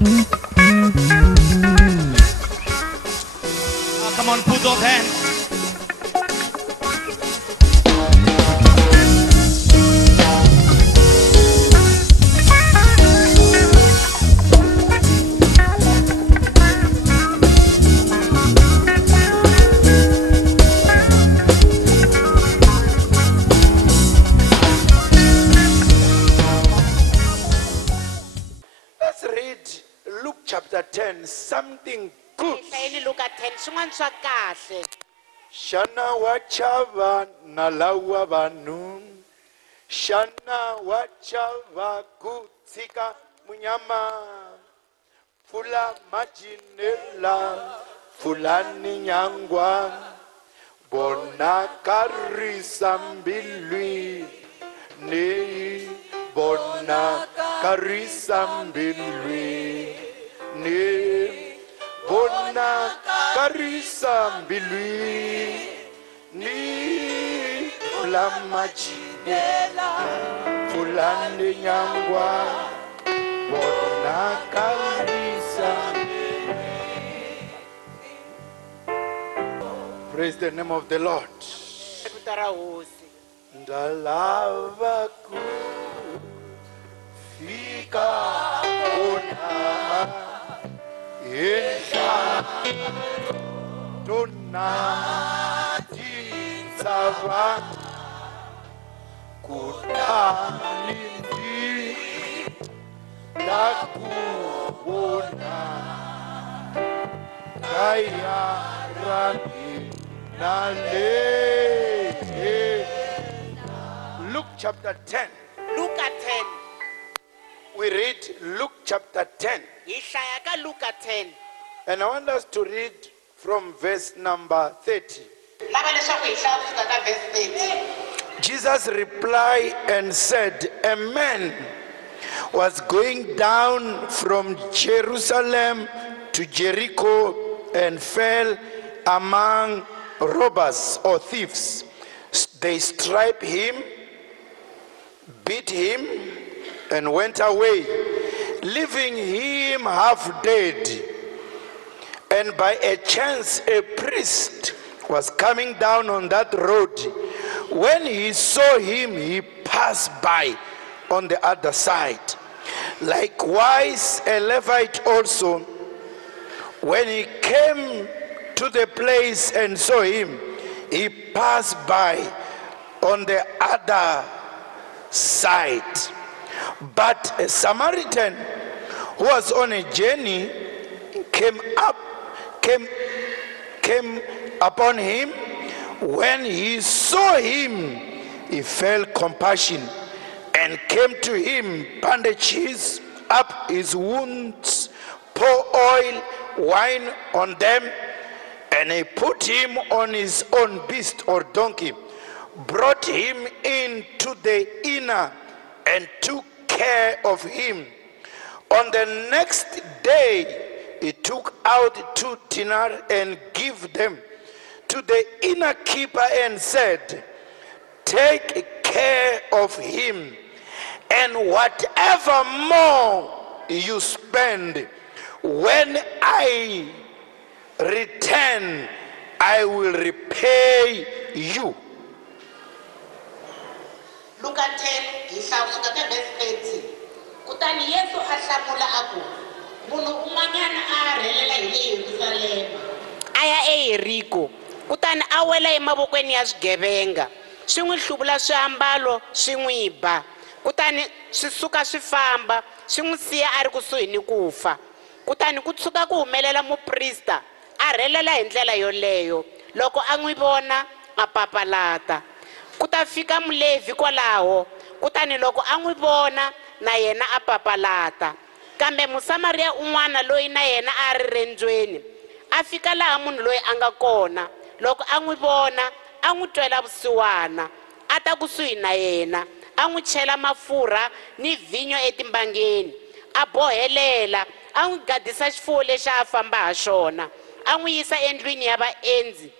Come on, put those hands. Let's read Luke chapter 10, something good. Shana wachava nalawa banu. Shana wachava kutika munyama. Fula majinela. Fulani nyangwa. Bona karisa mbilwi. Ni bona karisa mbilwi. Ni bona karisa mbilwi. Ni fula majinela. Fulani nyangwa. Bona karisa mbilwi. Praise the name of the Lord. Ndalava kufika ona esha tonatitsava kutalindi yakubona kayarani nale. Luke chapter 10. Luka 10. We read Luke chapter 10. Luka 10. And I want us to read from verse number 30. Jesus replied and said, a man was going down from Jerusalem to Jericho and fell among robbers or thieves. They stripped him, beat him, and went away, leaving him half dead. And by a chance, a priest was coming down on that road. When he saw him, he passed by on the other side. Likewise, a Levite also, when he came to the place and saw him, he passed by on the other side. But a Samaritan who was on a journey came upon him. When he saw him, he felt compassion and came to him, bandaged up his wounds, pour oil, wine on them, and he put him on his own beast or donkey, brought him into the inner, and took care of him. On the next day, he took out 2 dinars and gave them to the inner keeper and said, take care of him, and whatever more you spend, when I return, I will repay you. Luka 10 hihlawusuka ka verse 30. Kutani Yesu a hlamula aku, munhu un'wanyana a rhelela hi le Yerusalema aya eYeriko. Kutani a wela emavokweni ya swigevenga, swi n'wi hluvula swiambalo swi n'wi ba. Kutani swi suka swi famba swi n'wi siya a ri kusuhi ni ku fa. Kutani ku tshuka ku humelela muprista a rhelela hi ndlela yoleyo. Loko a n'wi vona a papalata. Kuta fika mulevi kwalaho. Kutani loko a n'wi vona na yena a papalata. Kambe musamariya un'wana loyi na yena a ri rendzweni a fika laha munhu loyi a nga kona. Loko a n'wi vona a n'wi twela vusiwana, a ta kusuhi na yena, a n'wi chela mafurha ni vinyo etimbangeni, a bohelela, a n'wi gadisa xifuwo lexi a famba ha xona, a n'wi yisa endlwini ya vaendzi.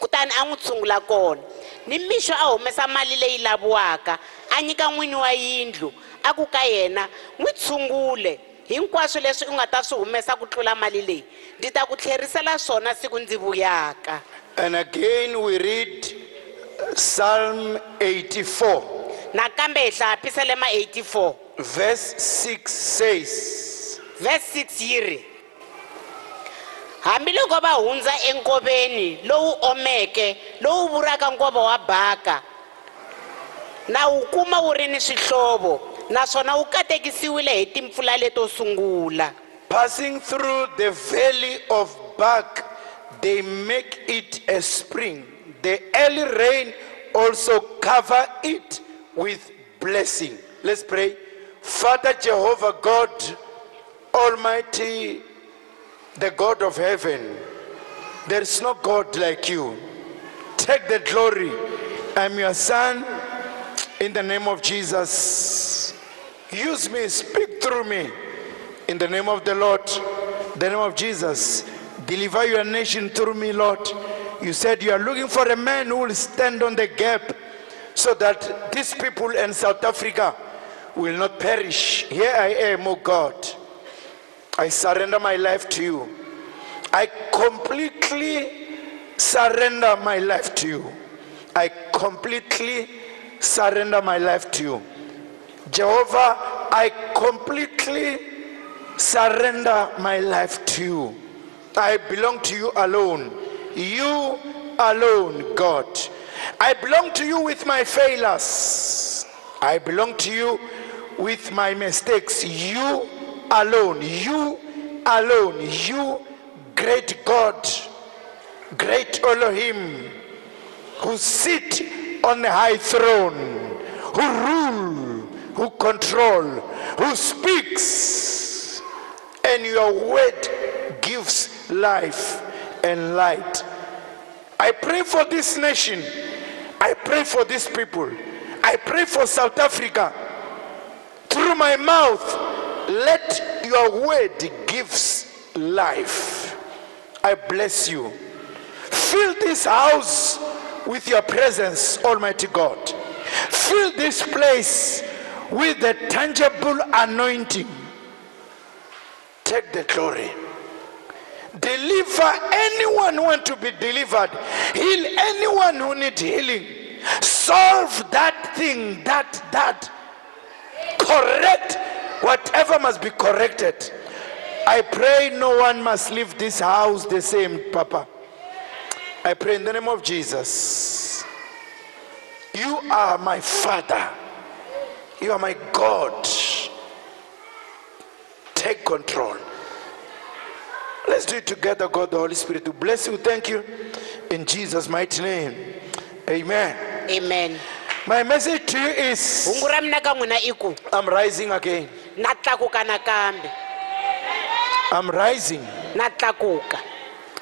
Kutani a n'wi tshungula kona. Ni mixo a humesa mali leyi laviwaka, a nyika n'wini wa yindlu, a ku ka yena n'wi tshungule. hinkwaswo leswi u nga ta swi humesa ku tlula mali leyi ndzi ta ku tlherisela swona siku ndzi vuyaka. And again we read Psalm 84. Nakambe hi hlapisele ma 84 Verse 6 says, verse 6 yiri, hambiloko va hundza enkoveni lowu omeke lowu vuraka nkova wa baka na wu kuma wu ri ni swihlovo naswona wu katekisiwile hi timpfula leto sungula. passing through the valley of Baca, they make it a spring. The early rain also cover it with blessing. Let's pray. Father Jehovah God Almighty, the God of heaven, there is no God like you. Take the glory. I'm your son. In the name of Jesus, use me, speak through me. In the name of the Lord, the name of Jesus, deliver your nation through me, Lord. You said you are looking for a man who will stand on the gap so that these people in South Africa will not perish. Here I am, oh God. I surrender my life to you. I completely surrender my life to you. I completely surrender my life to you. Jehovah, I completely surrender my life to you. I belong to you alone. You alone, God. I belong to you with my failures. I belong to you with my mistakes. You alone, you alone, you great God, great Elohim, who sit on the high throne, who rule, who control, who speaks, and your word gives life and light. I pray for this nation. I pray for these people. I pray for South Africa. Through my mouth, let your word gives life. I bless you. Fill this house with your presence, Almighty God. Fill this place with the tangible anointing. Take the glory. Deliver anyone who wants to be delivered. Heal anyone who needs healing. Solve that thing, that. Correct whatever must be corrected. I pray no one must leave this house the same, Papa. I pray in the name of Jesus. You are my Father. You are my God. Take control. Let's do it together, God, the Holy Spirit, to bless you. Thank you. In Jesus' mighty name. Amen. Amen. My message to you is, Hungu ra mina ka n'wina i ku I'm rising again. na tlakuka nakambe, I'm rising. na tlakuka.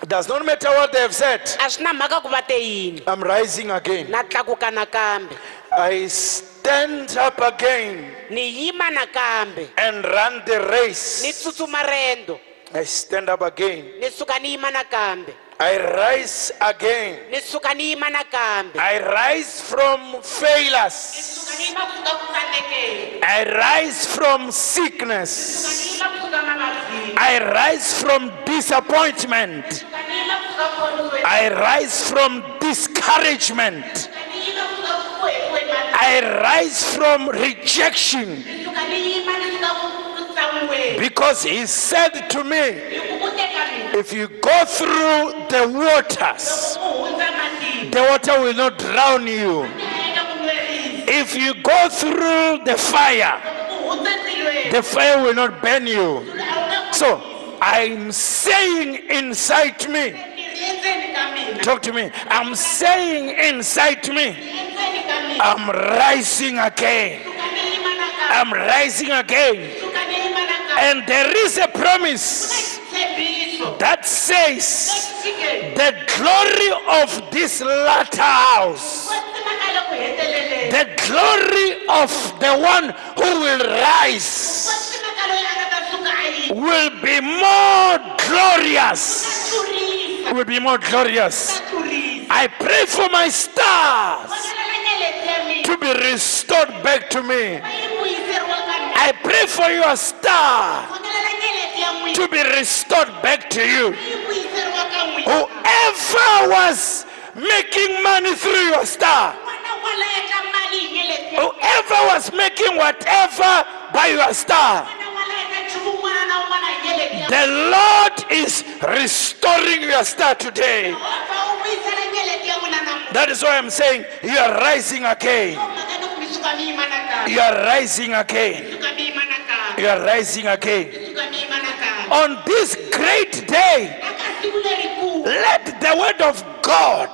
It does not matter what they have said. A swi na mhaka ku va te yini, I'm rising again. na tlakuka nakambe, I stand up again ni yima nakambe, and run the ni race. tsutsuma rendo, I stand up again. ni suka ni yima nakambe, I rise again. ni suka ni yima nakambe, I rise from failures. suka ni yima kusuka ku tsandzekeni, I rise from sickness. suka ni yima kusuka mavabyini, I rise from disappointment. suka ni yima kusuka khombyeni, I rise from discouragement. suka ni yima kusuka ku hekuweni, I rise from rejection. suka ni yima ni suka ku tsan'weni. Because he said to me, Hi ku ku teka mina, if you go through the waters, u hundza matini, the water will not drown you. eka ku nwerisa, If you go through the fire, u hundza ndzilweni, the fire will not burn you. a wu nge ku So I'm saying inside me, tirhi endzeni ka mina, talk to me. I'm saying inside me, endzeni ka mina, I'm rising again. suka ni yima nakambe, I'm rising again. suka ni yima nakambe. And there is a promise Tshembiso, that says Sikeni, the glory of this latter house, wa tsemakala ku heteleleni, the glory of the one who will wa rise, tsemakalo ya nga ta suka a yima, will be more glorious. tlurisa, Will be more glorious. tlurisa. I pray for my stars Vonela nyeleti ya mina, to be restored back to me. va yi vuyiseriwa ka mina. I pray for your star Vonela to be restored back to you. Whoever was making money through your star, whoever was making whatever by your star, the Lord is restoring your star today. That is why I'm saying you are rising again. You are rising again. You are rising again. On this great day, let the word of God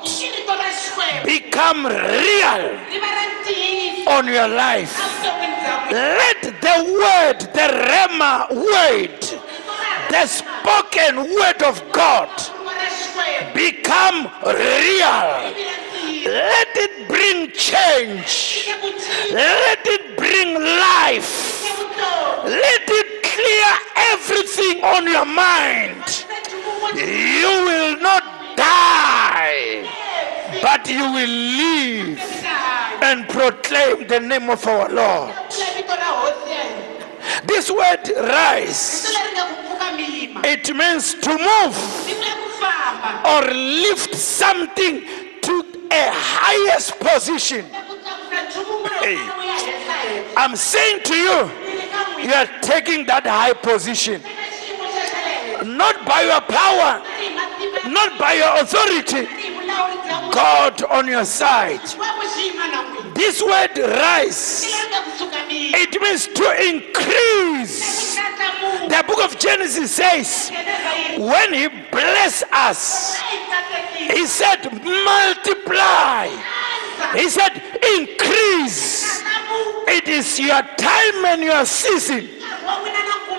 become real on your life. Let the word, the Rhema word, the spoken word of God become real. Let it bring change. Let it bring life. Let it clear everything on your mind. You will not die, but you will live and proclaim the name of our Lord. This word rise, it means to move or lift something to a highest position. Hey. I'm saying to you, you are taking that high position. Not by your power, not by your authority. God on your side. This word rise, it means to increase. The book of Genesis says, when he blessed us, he said multiply. He said increase. It is your time and your season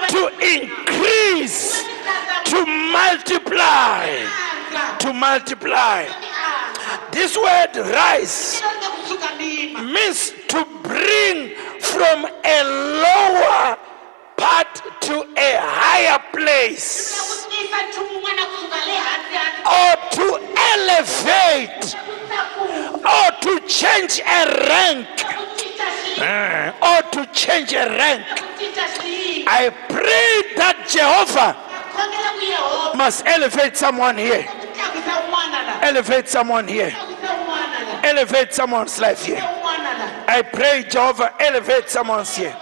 to increase, to multiply, to multiply. This word rise means to bring from a lower part to a higher place, or to elevate, or to change a rank, or to change a rank. I pray that Jehovah must elevate someone here. Elevate someone here. Elevate someone's life here. I pray Jehovah elevate someone's here.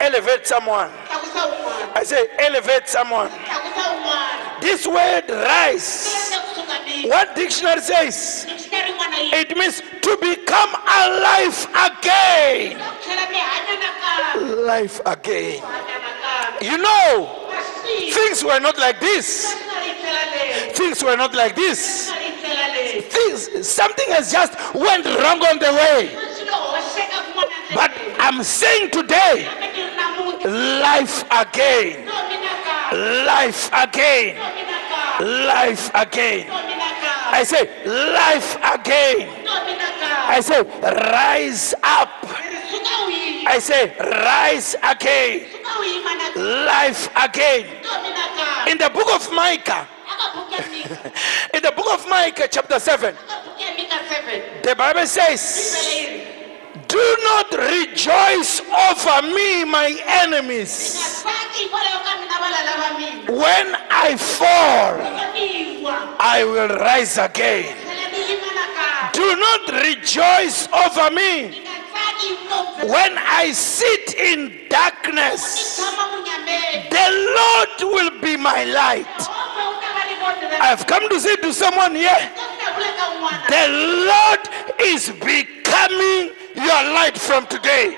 Elevate someone. I say elevate someone. This word rise, what dictionary says? It means to become alive again. Life again. You know, things were not like this. Things were not like this. Something has just went wrong on the way. But I'm saying today, life again. Life again. Life again. I say life again. I say rise up. I say rise again. Life again. In the book of Micah, in the book of Micah chapter 7, the Bible says, do not rejoice over me, my enemies. When I fall, I will rise again. Do not rejoice over me. When I sit in darkness, the Lord will be my light. I've come to say to someone here, the Lord is becoming your light from today.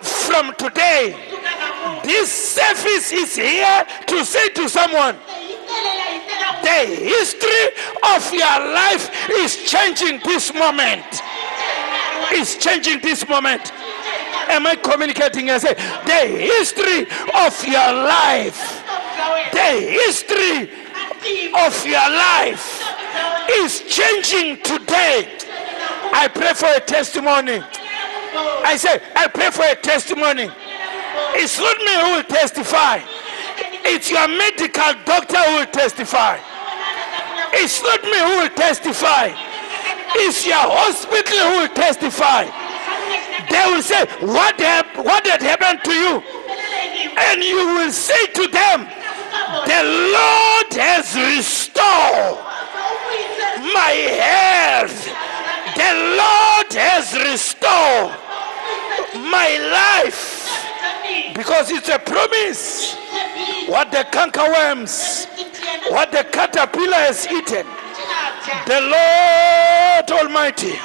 From today, this service is here to say to someone, the history of your life is changing this moment. It's changing this moment. Am I communicating? I say, the history of your life, the history of your life is changing today. I pray for a testimony. I say, I pray for a testimony. It's not me who will testify. It's your medical doctor who will testify. It's not me who will testify. It's your hospital who will testify. They will say, what had happened to you? then you will say to them, the Lord has restored my health. The Lord has restored my life. Because it's a promise. What the cankerworms, what the caterpillar has eaten, the Lord Almighty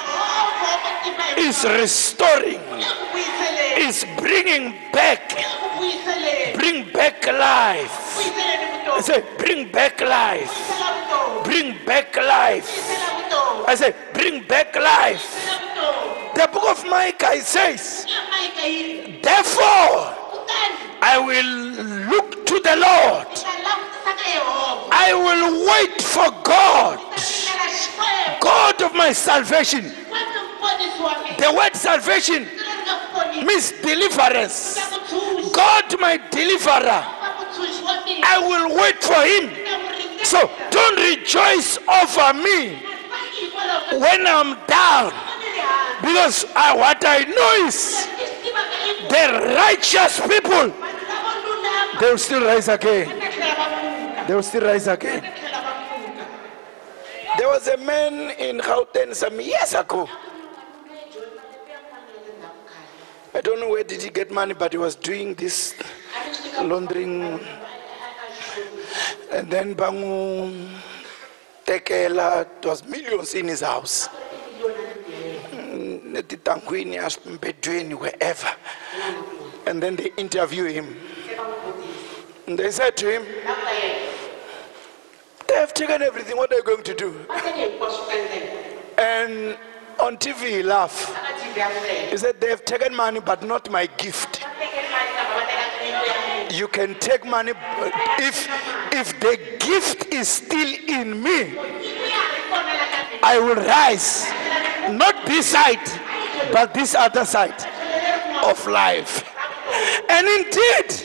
is restoring, is bring back life. I say, bring back life. Bring back life. I say, bring back life. The book of Micah, it says, therefore, I will look to the Lord. I will wait for God, God of my salvation. The word salvation means deliverance. God, my deliverer. I will wait for him. So don't rejoice over me when I'm down. Because what I know is the righteous people, they will still rise again. They will still rise again. There was a man in Gauteng some years ago. I don't know where did he get money, but he was doing this laundering. And then Bangu Tekela, it was millions in his house. Wherever. And then they interview him. And they said to him, they have taken everything, what are you going to do? And on TV he laughed. He said, they have taken money but not my gift. You can take money, but if the gift is still in me, I will rise. Not this side, but this other side of life. And indeed,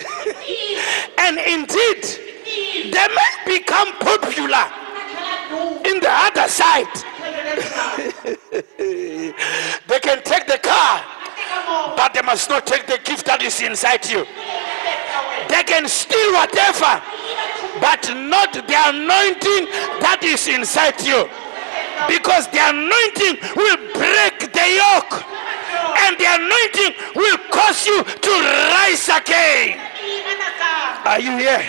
the men become popular in the other side. They can take the car, but they must not take the gift that is inside you. They can steal whatever, but not the anointing that is inside you. Because the anointing will break the yoke, and the anointing will cause you to rise again. Are you here?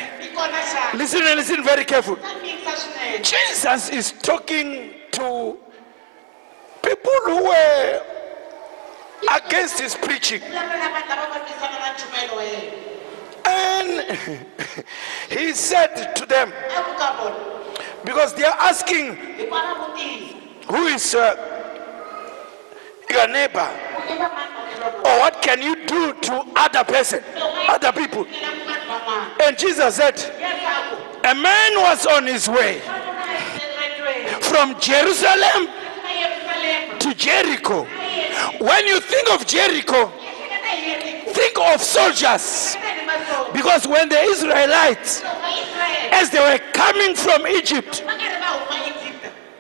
Listen and listen very carefully. Jesus is talking to people who were against his preaching. And he said to them, because they are asking, who is your neighbor? Or what can you do to other people? And Jesus said, a man was on his way from Jerusalem to Jericho. When you think of Jericho, think of soldiers. Because when the Israelites, as they were coming from Egypt,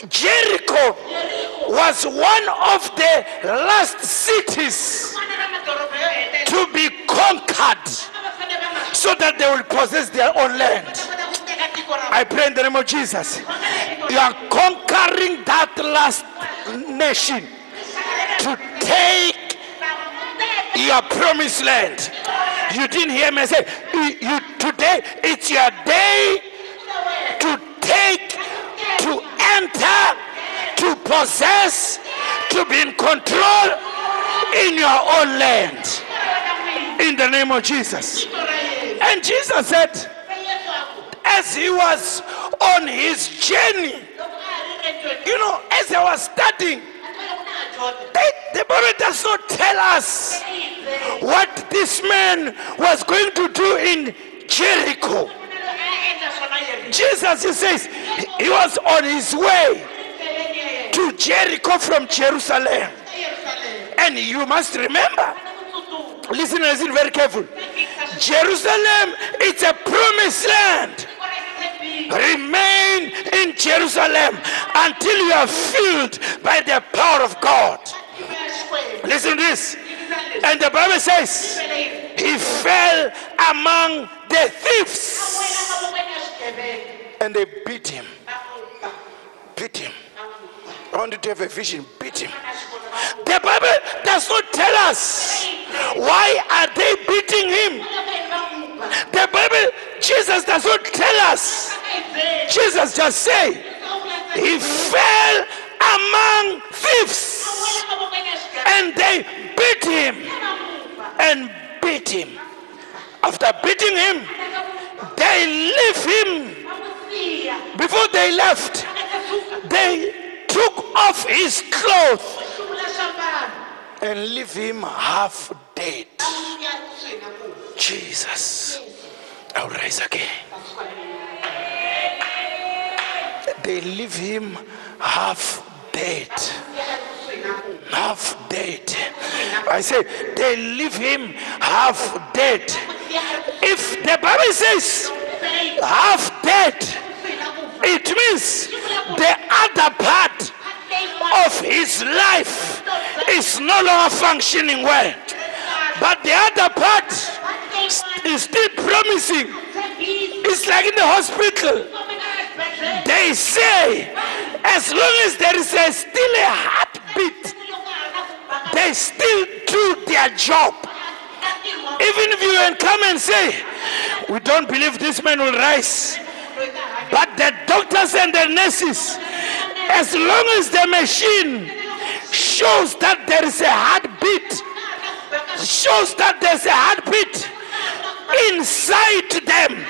Jericho was one of the last cities to be conquered so that they will possess their own land. I pray in the name of Jesus. You are conquering that last nation to take your promised land. You didn't hear me say, today it's your day to take, to enter, to possess, to be in control in your own land. In the name of Jesus. And Jesus said, as he was on his journey, as I was studying, the Bible does not tell us what this man was going to do in Jericho. Jesus, he says, he was on his way to Jericho from Jerusalem. And you must remember, listen very carefully. Jerusalem, it's a promised land. Remain in Jerusalem until you are filled by the power of God. Listen to this. And the Bible says, he fell among the thieves. And they beat him. Beat him. I want you to have a vision. Beat him. The Bible does not tell us why are they beating him. The Bible, Jesus does not tell us. Jesus just say he fell among thieves, and they beat him and beat him. After beating him, they leave him. Before they left, they took off his clothes and leave him half dead. Jesus, I'll rise again. They leave him half dead. Half dead. I say they leave him half dead. If the Bible says half dead, it means the other part of his life is no longer functioning well, but the other part is still promising. It's like in the hospital. They say as long as there is still a heartbeat, they still do their job. Even if you can come and say, we don't believe this man will rise, but the doctors and the nurses, as long as the machine shows that there is a heartbeat, shows that there's a heartbeat inside them,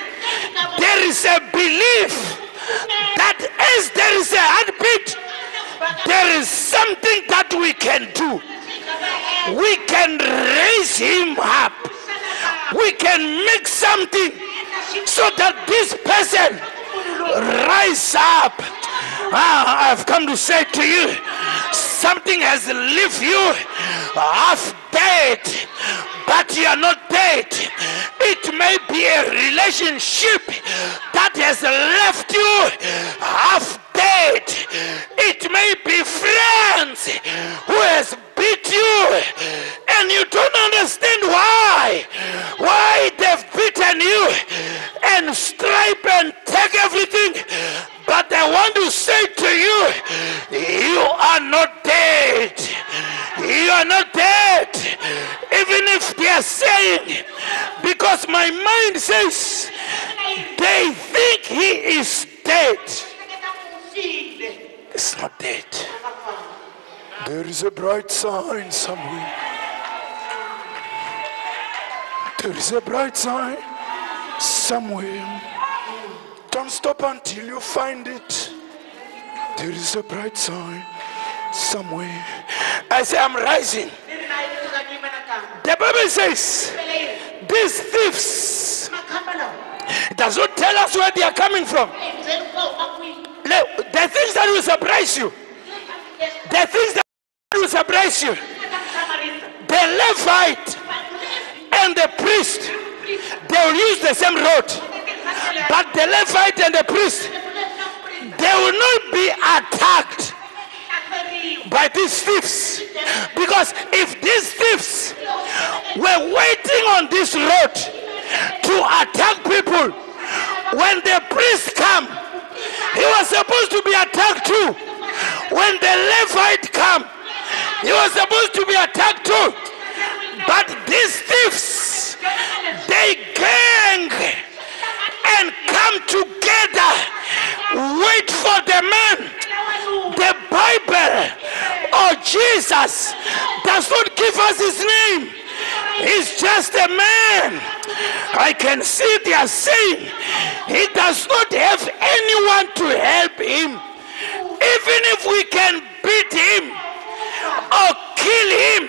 there is a belief that as there is a heartbeat, there is something that we can do. We can raise him up. We can make something so that this person rise up. I've come to say to you, something has left you half dead, but you are not dead. It may be a relationship that has left you half dead. It may be friends who has beat you and you don't understand why they've beaten you and stripe and take everything. But I want to say to you, you are not dead. You are not dead. Even if they are saying, because my mind says they think he is dead. It's not dead. There is a bright sign somewhere. There is a bright sign somewhere. Don't stop until you find it. There is a bright sign somewhere. I say, I'm rising. The Bible says, these thieves, it does not tell us where they are coming from. The things that will surprise you, the things that will surprise you, the Levite and the priest, they will use the same road. But the Levite and the priest, they will not be attacked by these thieves. Because if these thieves were waiting on this road to attack people, when the priest come, he was supposed to be attacked too. When the Levite come, he was supposed to be attacked too. But these thieves, they gang and come together, wait for the man. The Bible or Jesus does not give us his name. He's just a man. I can see they are saying he does not have anyone to help him. Even if we can beat him or kill him,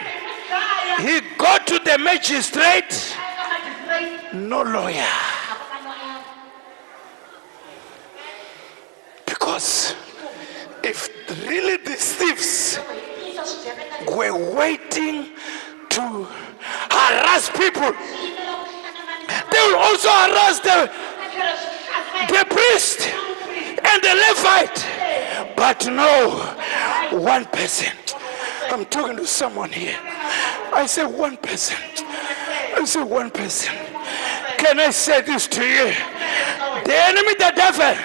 he go to the magistrate, no lawyer. Because if really these thieves were waiting to harass people, they will also harass the priest and the Levite. But no, one person. I'm talking to someone here. I say one person. I see one person. Can I say this to you? The enemy, the devil,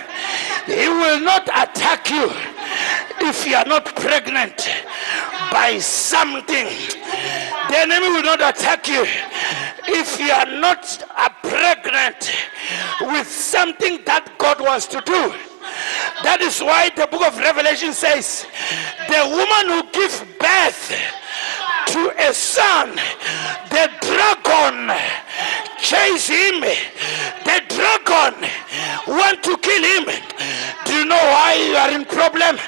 he will not attack you if you are not pregnant by something. The enemy will not attack you if you are not pregnant with something that God wants to do. That is why the book of Revelation says, the woman who gives birth to a son, the dragon chase him. The dragon want to kill him. Do you know why you are in problem?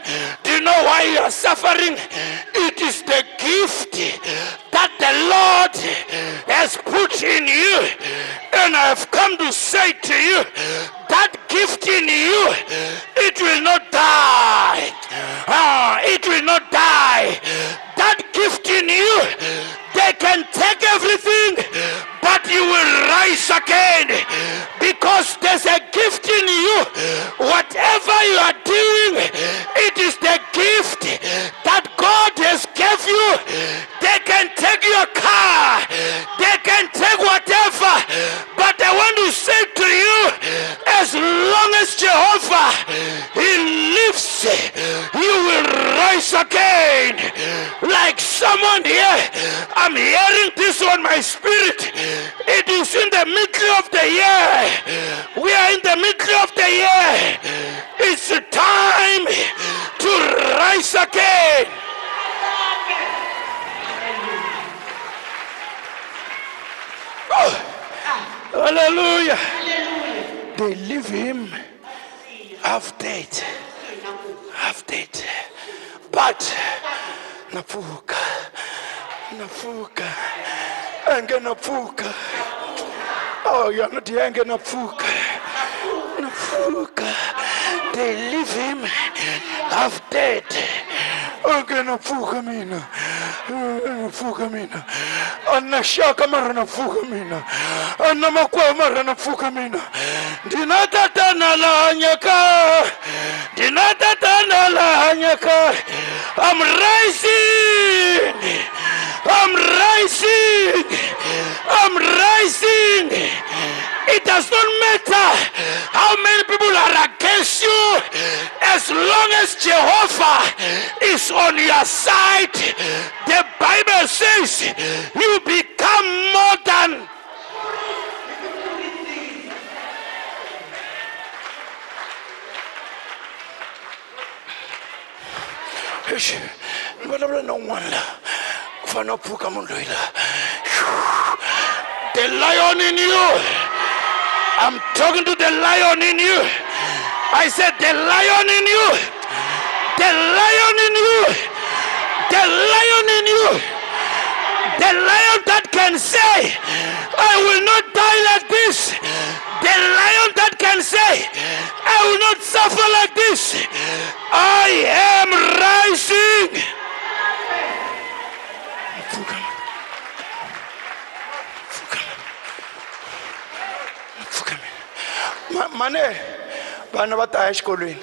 Do you know why you are suffering? It is the gift that the Lord has put in you. And I have come to say to you, that gift in you, it will not die. It will not die. That gift in you, they can take everything, but you will rise again, because there's a gift in you. Whatever you are doing, it is the gift that God has given you. They can take your car, they can take whatever, but I want to say to you, as long as Jehovah, he lives, you will rise again. Like someone here, I'm hearing this on my spirit. It is in the middle of the year. We are in the middle of the year. It's time to rise again. Oh, hallelujah. They leave him half dead. Half dead. But nafuka. Nafuka. Oh, you are not young nafuka. They leave him half dead. Nafuka mina. Anashaka mara nafuka mina. Anamakwa mara nafuka mina. Dinatatana la hanyaka. I'm rising. It does not matter how many people are against you, as long as Jehovah is on your side. The Bible says you become more than. The lion in you. I'm talking to the lion in you. I said the lion in you. The lion in you. The lion in you. The lion that can say, I will not die like this. The lion that can say, I will not suffer like this. I am rising. Mane, bana ba ta exikolweni.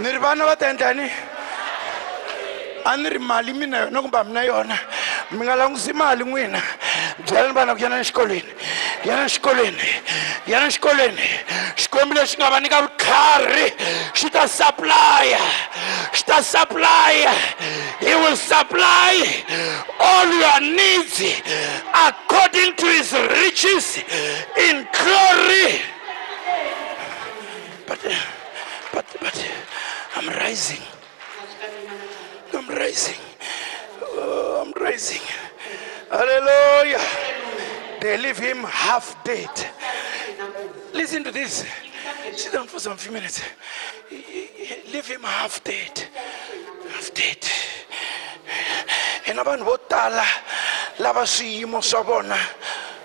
Ni ri vana va ta endlani? A ni ri mali mina yona kumbe mina yona. Mi nga langusi mali n'wina. Byalani vana ku yana exikolweni. Yana exikolweni. Xikwembu lexi nga va nyika vutlhari xi ta supply. He will supply all your needs according to his riches in glory. But I'm rising. Oh, I'm rising. Hallelujah. They leave him half dead. Listen to this. Sit down for some few minutes. Leave him half dead. And abantu vo tala lava swiyimo swa vona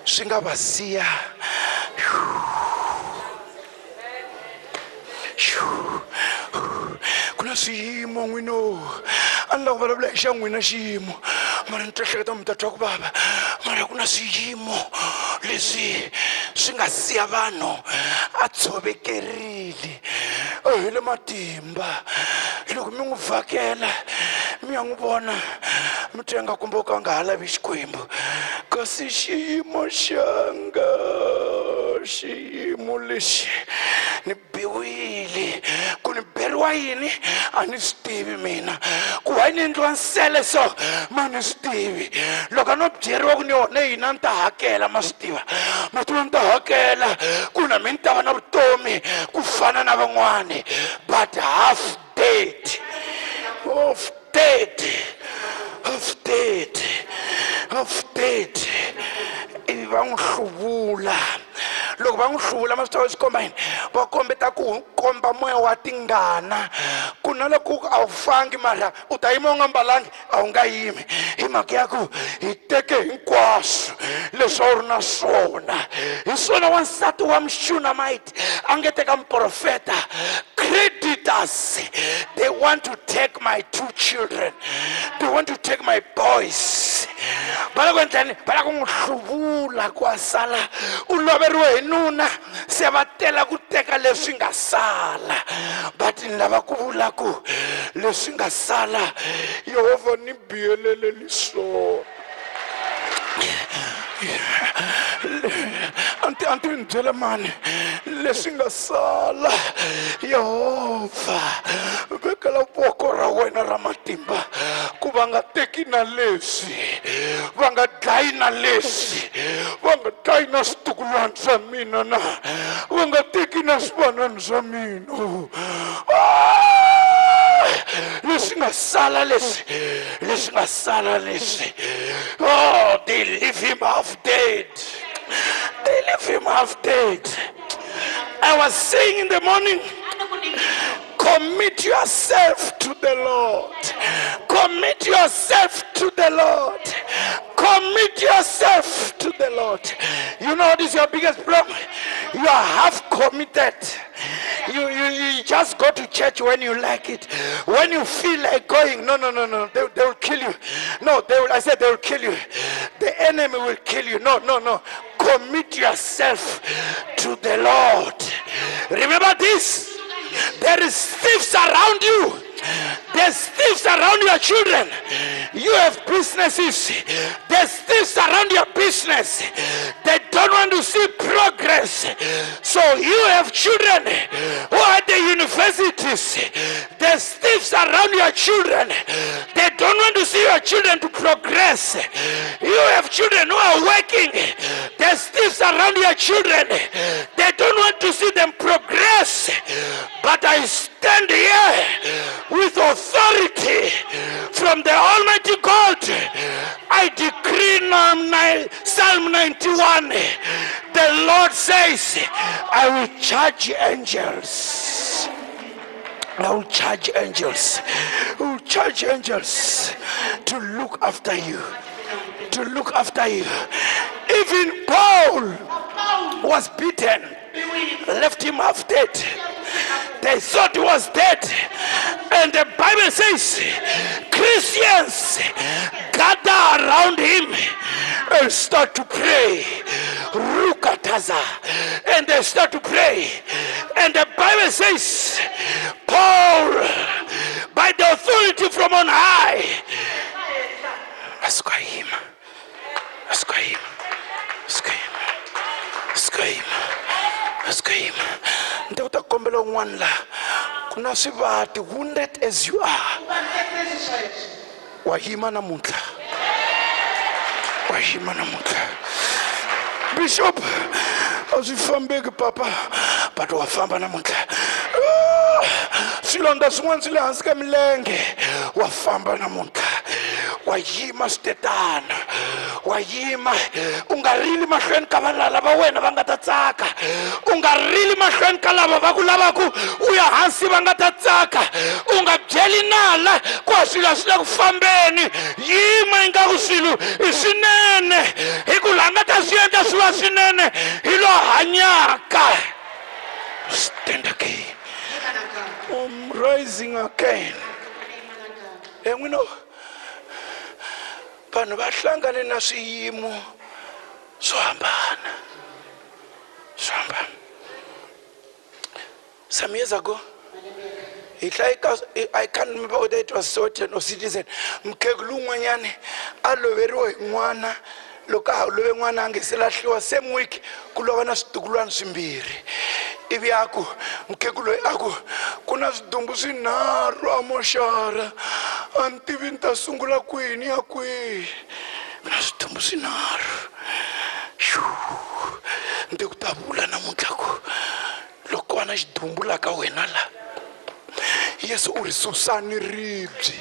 swi nga va siya. Kuna swiyimo n'wino a ni lava ku vulavula hi xa n'wina xiyimo mara ni tlehleketa mi ta twa ku vava mara ku na swiyimo leswi swi nga siya vanhu a tshovekerile hi le matimba. Loko mi n'wi vhakela mi ya n'wi vona mi twa nga kumbe ka nga ha lavi Xikwembu kasi xiyimo xanga xiyimo lexi ni biwile ku ni beriwa yini a ni swi tivi mina ku wa ni endliwa nsele so ma ni swi tivi loko no byeriwa ku ni yone hina ni ta hakela ma swi tiva ma tiva ni ta hakela ku na mi ni ta va na vutomi ku fana na van'wani but half dead of dead of dead of dead ivi va n'wi hluvula loko va n'wi hluvula ma swi tiva swi komba yini va kombeta ku komba moya wa tingana ku na loko a wu fangi mara u ta yima u nga mbalangi a wu nga yimi hi mhaka ya ku hi teke hinkwaswo leswi a wu ri na swona hi swona wansati wa mshunamite a nge teka mprofeta creditors they want to take my 2 children they want to take my boys va la ku endlani va la ku n'wi hluvula ku a sala u loveriwe hi nuna se va tela ku teka leswi nga sala but ni lava ku vula ku leswi nga sala Yehovha ni biyelele liswona anti ni byela mani leswi nga sala Yehovha vekela voko ra wena ra matimba ku va nga teki na leswi va nga dlayi na leswi va nga dlayi na switukulwana swa mina na va nga teki na swivanani swa mina leswi nga sala leswi nga sala leswi oh they leave him half dead they leave him half dead. I was saying in the morning, commit yourself to the Lord. Commit yourself to the Lord. Commit yourself to the Lord. You know what is your biggest problem? You are half committed. You just go to church when you like it. When you feel like going, no. They will kill you. No, I said they will kill you. The enemy will kill you. No. Commit yourself to the Lord. Remember this. There is thieves around you. There's thieves around your children. You have businesses. There's thieves around your business. They don't want to see progress. So you have children who are at the universities. There's thieves around your children. They don't want to see your children to progress. You have children who are working. There's thieves around your children. They don't want to see them progress. But I stand here with authority from the Almighty God. I decree Psalm 91. The Lord says, I will charge angels. I will charge angels. I will charge angels to look after you. To look after you. Even Paul was beaten, left him half dead. They thought he was dead. And the Bible says Christians gather around him and start to pray. Rukataza. And they start to pray. And the Bible says Paul, by the authority from on high, ask him. Ndauta kombela un'wana la kuna swivati wounded as you are wa yima namuntlha Bishop a swi fambeki papa but wa famba namuntlha swilonda swin'wana swi le hansi ka milenge wa famba namuntlha wa yima switetana wa yima u nga rili mahlweni ka vanhu lava wena va nga ta tsaka u nga rili mahlweni ka lava va ku lavaku u ya hansi va nga ta tsaka u nga byeli nala ku a swilo swi le ku fambeni yima ingaku swilo i swinene hi ku laha nga ta swi endla swi va swinene hi lo hanyaka. Stand again. I'm rising again. And we know vanhu va hlangane na swiyimo swo hambana. Some years ago, I can't remember whether it was Sowetan or Citizen. Mkheglu n'wanyani a loveriwe hi n'wana loko a love n'wana a nge se lahliwa same week ku lova na switukulwana swimbirhi ivi aku mukhegulu loyi aku ku na swidumbu swinharhu a moxara a ni tivi ni ta sungula kwini ya kwihi ku na swidumbu swinharhu ndi ku ta vula namuntlha ku loko va na xidumbu la ka wena la Yesu u ri susani ribye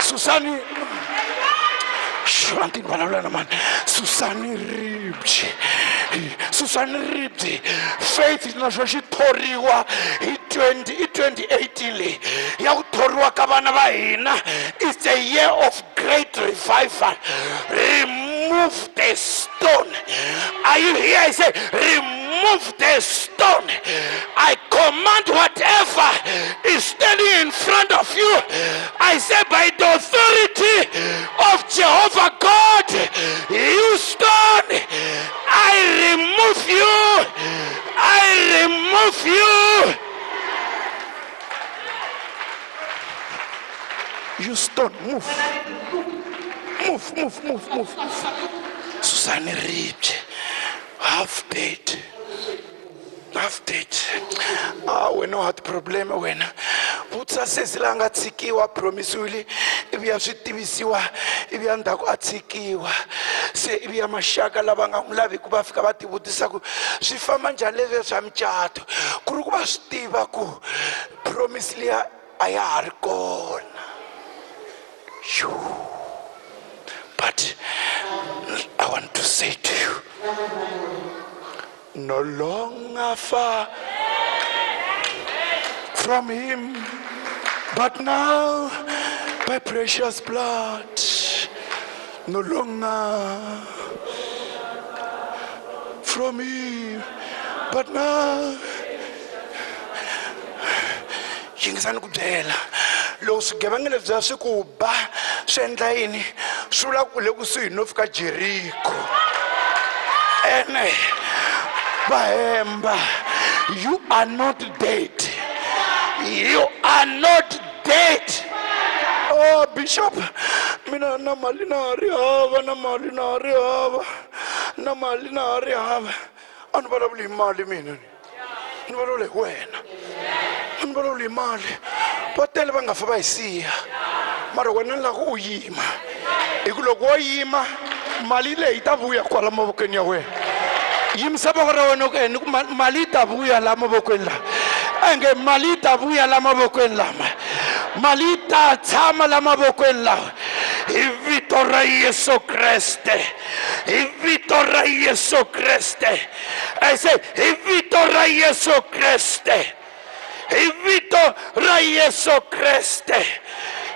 susani antini vulavula na mani susani ribye susani ribye faith naswo xi thoriwa hi 2018 leyi ya ku thoriwa ka vana va hina. It's a year of great revival. Remove the stone. Are you here? I say remove the stone. I command whatever is standing in front of you. I say by the authority of Jehovah God, you stone, I remove you. I remove you. You stone, move. Move. Susani ribye. Half dead. Wena u hati problem wena vutisa sesi la nga tshikiwa promisiwile ivi ya swi tivisiwa ivi ya ndzhaku a tshikiwa se ivi ya maxaka lava nga n'wi laviki va fika va tivutisa ku swi famba njhani leswi swa micato ku ri ku va swi tiva ku promise liya a ya ha ri kona. But I want to say to you, no longer far from him, but now by precious blood. No longer from him, but now. Yingisani ku byela loko swigevenga lebyiya swi ku ba swi endla yini swi vula ku le kusuhi no fika Jeriko ene bahemba. You are not dead. You are not dead. Oh Bishop, mina na mali na hari hava, na mali na hari hava, na mali na hari hava. Ani vulavuli mali mina ni vulavula hi wena, ani vulavuli mali va tele va nga fa va hi siya mara wena ni lava u yima hi ku loko wo yima mali leyi ta vuya kwala mavokweni ya wena. Yimisa voko ra wena ku ene ku mali ta vuya la mavokweni la enge mali ta vuya la mavokweni lama mali ta tshama la mavokweni lawa hi vito ra Yesu Kriste, hi vito ra Yesu Kriste. I say hi vito ra Yesu Kriste, hi vito ra Yesu Kriste,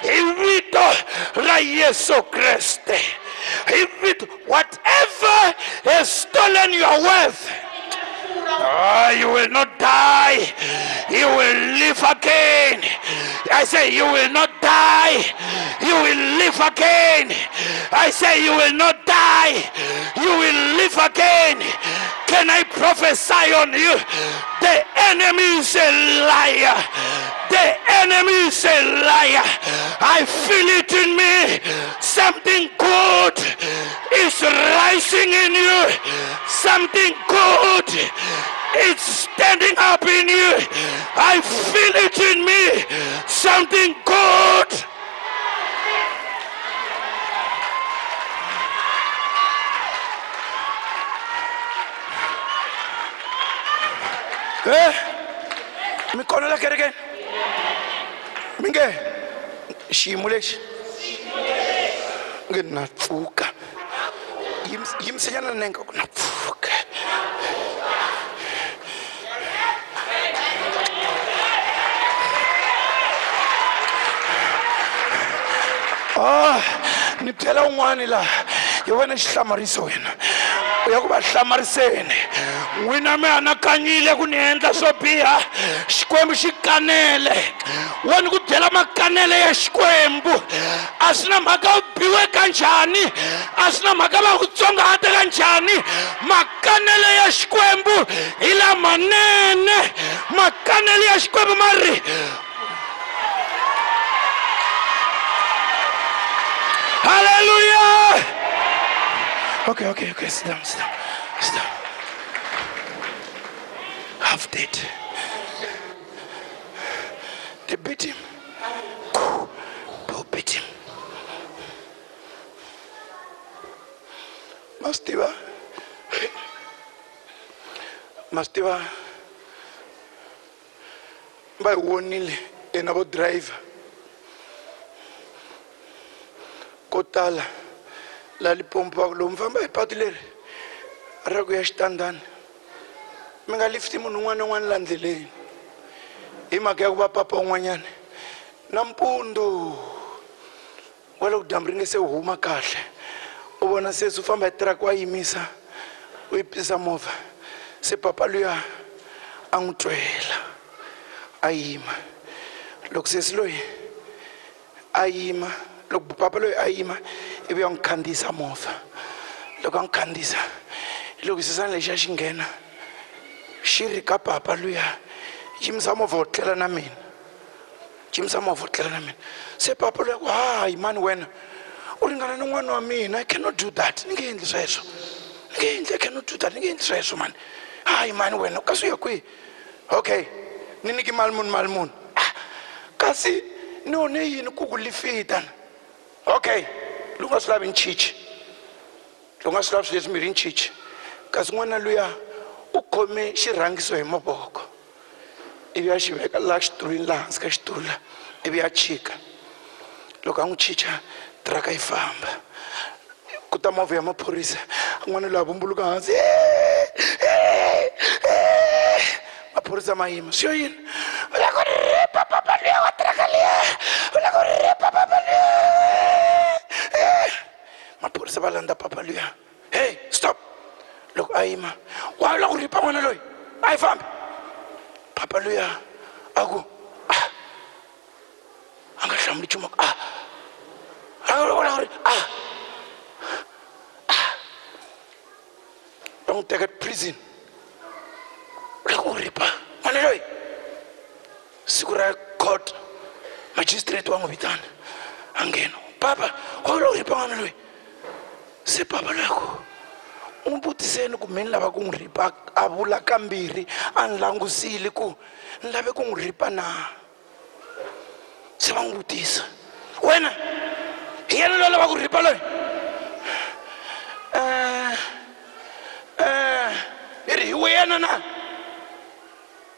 hi vito ra Yesu Kriste. Whatever has stolen your wealth, you will not die. You will live again. I say you will not die. You will live again. I say you will not die. You will live again. Can I prophesy on you? The enemy is a liar. The enemy is a liar. I feel it in me. Something good is rising in you. Something good is standing up in you. I feel it in me. Something good. Mikono la kereke. Minge. Xiyimo lexi. Nge na pfuka. Yimsenyana nenga ku na pfuka. Ni byela un'wana la hi wena xihlamariso wena u ya ku va hlamariseni n'wina mi anakanyile ku ni endla swo biha xikwembu xi kanele wo ni ku byela makanele ya xikwembu a swi na mhaka u biwe ka njhani a swi na mhaka va ku tsongahata ka njhani makanele ya xikwembu hi lamanene makanele ya xikwembu mari hallelujah Okay, sit down. Half dead. They beat him. They beat him. Mastiva. By warning in our driver. Kotala. Lalipompa lumfamba ipatileri. Ragu ya standan. Menga lifti munungwana landileni. Ima kaya kuba papa ngwanyane. Nampundo. Wala udambringe se uhuma kahle. Ubona se sufamba truck wa yimisa. Uyipisa mova. Se papa luya angutwela. Ayima. Loko sesiloyi ayima. Loko papa loyi ayima. Ibe angikhandisa mova. Loko angikhandisa. Loko sesana lexi xingena. Xiri ka papa luya. Jimsa mova utlela na mina. Se papa loyi hayi mani wena. Uringana n'wana wa mina. I cannot do that. Nge endli sweswo. I cannot do that. Nge endli sweswo man. Hayi mani wena. Kasuya kwi. Okay. Niniki malmun. Kasi no ne yini kukulifita. Okay. Lunga slavi nchichi. Lunga slavi sweswi miri nchichi. Kasi n'wana luya u khome xirangiso hi mavoko. Ivi a xi veka laha xitulwini laha hansi ka xitulu la. Ivi a chika. Loko a n'wi chicha traka yi famba. Kuta movha ya maphorisa. N'wana luya vumbuluka hansi. Maphorisa ma yima. Sio yini? Ula ku ripa papa luya wa traka liya. Ula ku ripa papa luya. Maphorisa va landza papa luya. Hey, stop. Loko a yima. Wa ula ku ripa n'wana loyi. A yi fambi. Papa luya aku anga hlamuli chuma don't take it prison ripa mane loyi siku ra court magistrate wa n'wi vitana a nghena papa wa lo ripa n'wana loyi se papa loko n'wi vutiseni ku meni lava ku n'wi ripa a vula kambirhi a ni langusile ku ni lave ku n'wi ripa na se va n'wi vutisa wena hi yena loyi lava ku ripa loyi hi we yena na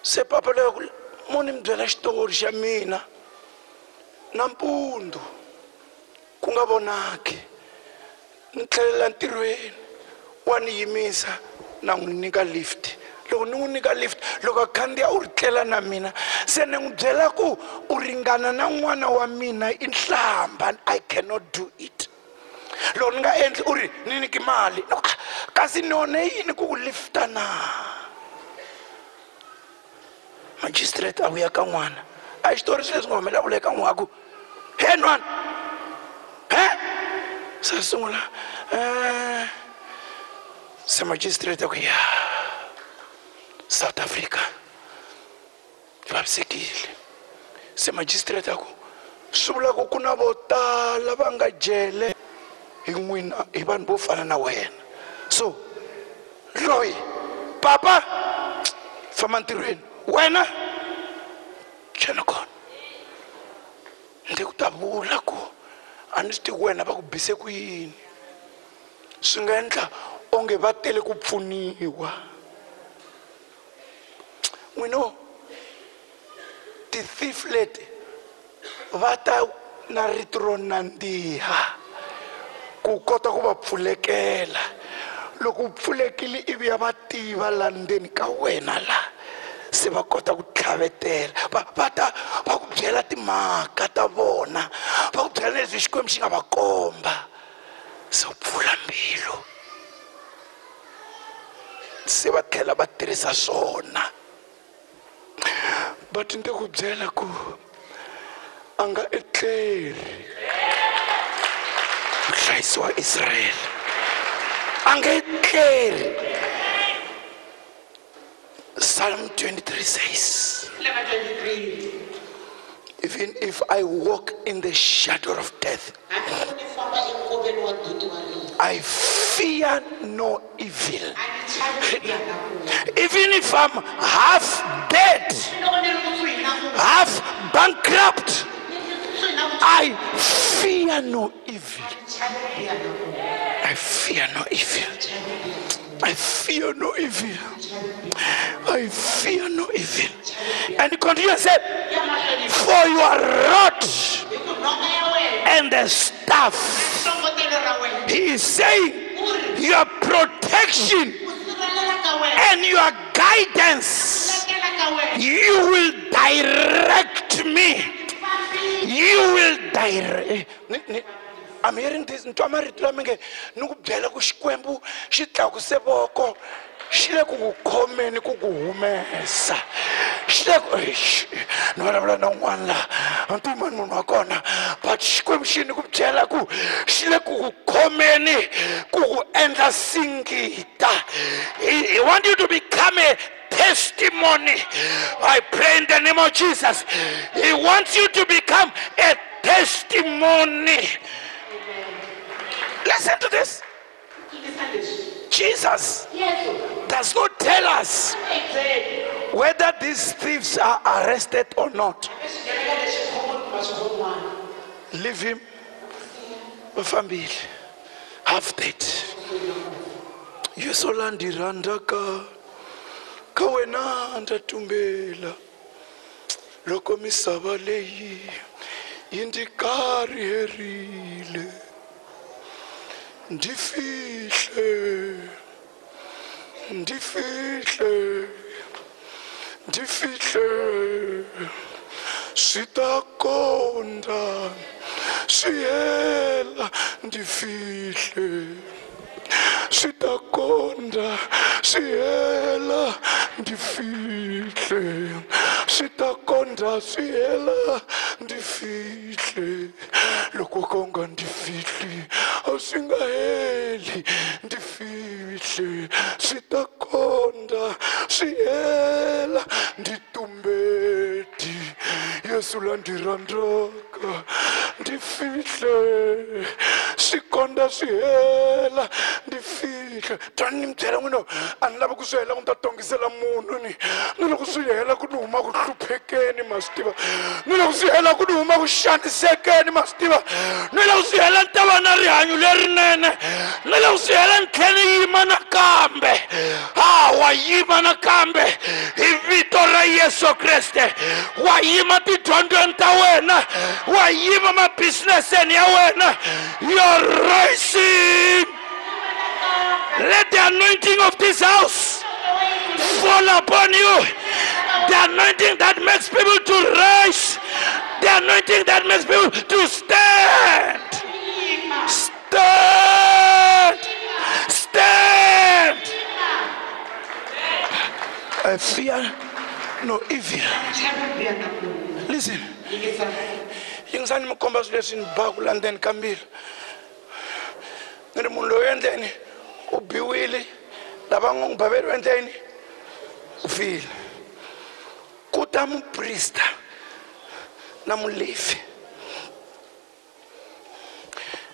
se papa loko mo ni mi byela xitori xa mina nampundzu ku nga vonaki ni tlhelela ntirhweni wa ni yimisa na n'wi nyika lift loko ni n'wi nyika lift loko a khandziya u ri tlela na mina se ni n'wi byela ku u ringana na n'wana wa mina i nhlamba I cannot do it loko ni nga endli u ri ni nyiki mali kasi none yini ku ku lifta na magistrate a vuya ka n'wana a xitori xi leswi nga humelela vula eka n'wana ku he n'wana se sungula se magistrate aku ya South Africa vavisekile se magistrate aku swi vula ku ku na vo tala va nga jele hi n'wina hi vanhu vo fana na wena so loyi papa famba ntirhweni wena chana kona ndi ku ta vula ku a ni swi tivi wena va ku bise ku yini swi nga endla onge va tele ku pfuniwa n'wino ti-thief leti va ta na rito ro nandziha ku kota ku va pfulekela loko u pfulekile ivi ya va tiva la ndzeni ka wena la se va kota ku tlhavetela va ku byela timhaka ta vona va ku byela leswi xikwembu xi nga va komba se u pfula mbilu se va tlhela va tirhisa swona but ni te ku byela ku a nga etleri muhlayisi wa Israyele a nga etleri Psalm 23 says even if I walk in the shadow of death I fear no evil. a ni chavi ku biha ka kona. Even if I'm half dead, Loko ni ri kusuhi na ku half bankrupt, kusuhi na ku I fear no evil. chavi ku biha ka kona. I fear no evil. I fear no evil. I fear no evil. And he continues and said, Ya mahlweni for your rod hi ku nhonga ya wena and the staff. hlongotelo ra wena He is saying your protection ku sirhelela ka wena and your guidance, lekela ka wena you will direct me. fambi You will direct. I'm hearing this. Ntomarito lamenge nukubela ku Xikwembu xi tlakuse voko xi le ku ku khomeni ku ku humesa xi le ku ni vulavula na un'wana laha antumani munhu wa kona but Xikwembu xi ni ku byela ku xi le ku ku khomeni ku ku endla singita. He want you to become a testimony. I pray in the name of Jesus. He wants you to become a testimony. Listen to this. Jesus yesu does not tell us ekuzeni whether these thieves are arrested or not. esigelela lexi khomoni ma swin'wana Leave him. Family. Have that. Yesolandi randaka. Kawena ndatumbela. Loko misava leyi yindikari herile. Ndifihle. Ndifihle. Ndifihle. Sitakonda. Siyela ndifihle. Sitakonda. Siyela ndifihle. Sitakonda. Siyela ndifihle. Loko konga ndifihle. Asingaheli ndifihle. Sitakonda. Siyela nditumbeti. Yesu landirandaka ndifihle sikonda sihela ndifihle tani nimbyela n'wina a ni lavi ku swi hela ku ni ta tongisela munhu ni loko swi hela ku ni huma ku hluphekeni ma swi tiva ni loko swi hela ku ni huma ku xanisekeni ma swi tiva ni loko swi hela ni ta va na rihanyo lerinene ni loko swi hela ni tlhela ni yima nakambe wa yima nakambe hi vito ra Yesu Kreste wa yima tidyondweni ta wena wa yima mabusinesseni ya wena you're rising. Let the anointing of this house fall upon you. The anointing that makes people to rise. The anointing that makes people to stand. Stand. Stand. I fear no evil. chavi ku biha ka kona Listen. yingisana Yingisani mi komba swilo leswi ni baku la ndzeni ka mbilu. Ni ri munhu loyi endleni u biwile lava nga n'wi baveriwa endleni u file. Ku ta muprista na mulevi.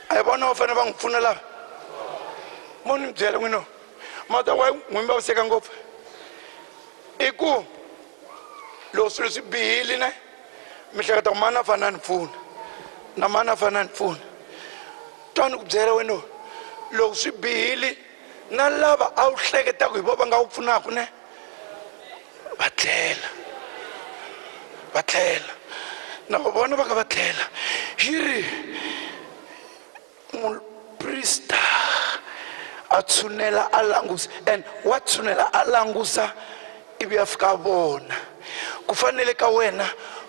A hi vona va fanele va n'wi pfuna lava. Mo ni mi byela n'wina mata wa n'wini va vaseka ngopfu. I ku loko swilo swi bihile ne mihleketa ku mana fana ni pfuna na mana fana ni pfuna twani ku byela wena loko swi bihile na lava a wu hleketa ku hi vo va nga wu pfunaka ne va tlhela na vona va ka va tlhela yi ri muprista a tshunela a langusa and wa tshunela a langusa ivi ya fika vona ku fanele ka wena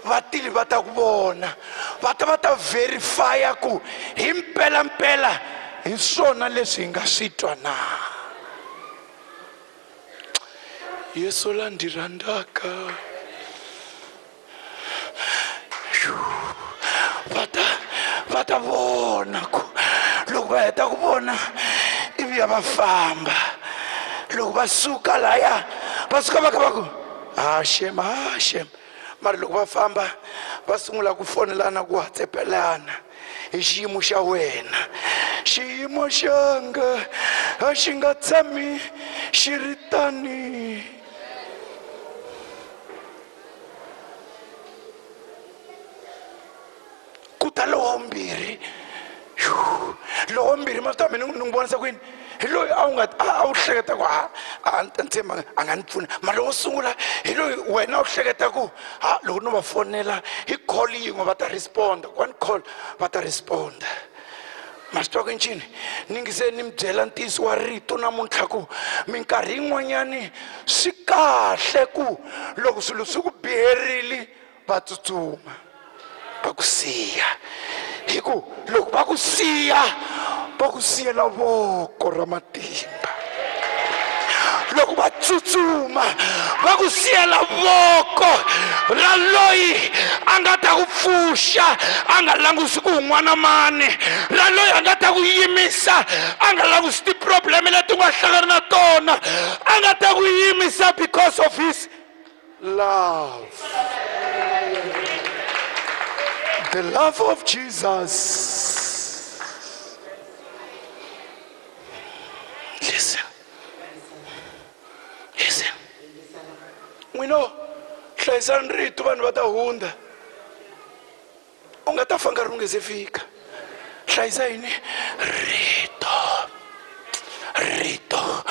vatili va ta ku vona va ta verifya ku hi mpela hi swona leswi hi nga swi twa na. Yesu la ndi rhandaka va ta vona ku loko va heta ku vona ivi ya va famba loko va suka laya va suka va kha va ku Hashem mara loko va famba va sungula ku fonelana ku WhatsAppelana hi xiyimo xa wena xiyimo xanga a xi nga tshami xi ri tani. Ku ta lowo mbirhi, lowo mbirhi mavita mina ni n'wi vonisa ku yini hi loyi a wu hleketa ku ntshemba a nga ni pfuna, mara lowo sungula hi loyi wena u hleketa ku loko no va fonela hi call yin'we va ta responda, one call va ta responda. Ma swi twa ku ncini ni nge se ni mi byela ntiyiso wa rito namuntlha ku minkarhi yin'wanyani swi kahle ku loko swilo swi ku biherile va tsutsuma va ku siya, hi ku loko va ku siya va ku siyela voko ra matimba. Loko va tsutsuma va ku siyela voko ra loyi a nga ta ku pfuxa a nga langusi ku un'wana mani, ra loyi a nga ta ku yimisa a nga langusi ti-problem leti u nga hlangana na tona, a nga ta ku yimisa because of his love. The love of Jesus. Listen. Listen. We know, hlayisani rito vanhu va ta hunda. U nga ta fa nkarhi wu nga se fika. Hlayisa yini? Rito. Rito.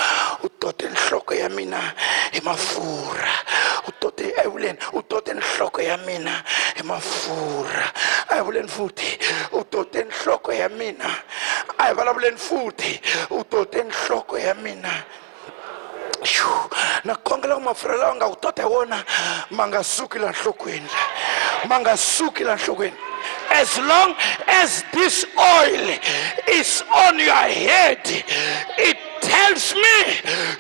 U tote nhloko ya mina hi mafurha. U tote evuleni, u tote nhloko ya mina hi mafurha. A hi vuleni futhi, u tote nhloko ya mina. A hi vulavuleni futhi, u tote nhloko ya mina. Na khongela ku mafurha lawa nga ku tota hi wona ma nga suki la nhlokweni, ma nga suki la nhlokweni. As long as this oil is on your head, it tells me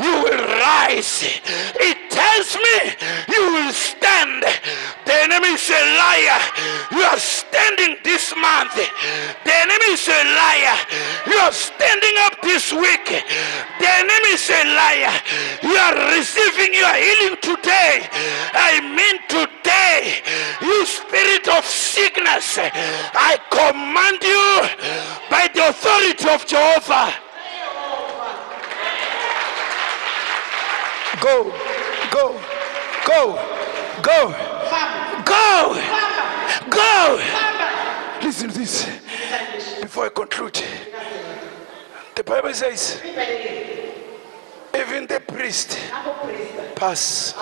you will rise. It tells me you will stand. The enemy is a liar. You are standing this month. The enemy is a liar. You are standing up this week. The enemy is a liar. You are receiving your healing today. I mean today. You spirit of sickness, I command you by the authority of Jehovah. Go, go, go, go, go, go. Listen to this before I conclude. The Bible says, even the priest pass,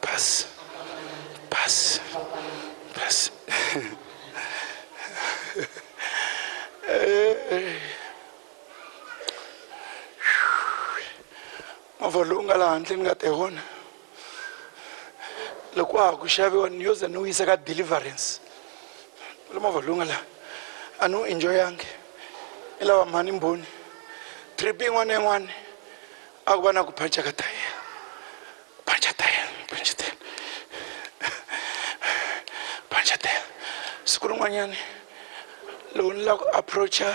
pass, pass, pass. Mavolunga la handle ni nga te vona loko a ku xaviwa ni yoza ni wisa ka deliverance lo mavolunga la a no enjoyangi i lava mhani mbhoni trip yin'wana na yin'wana a ku va na ku phancha ka taya, phancha taya, phancha taya, phancha taya. Siku rin'wanyani loko ni lava ku approacha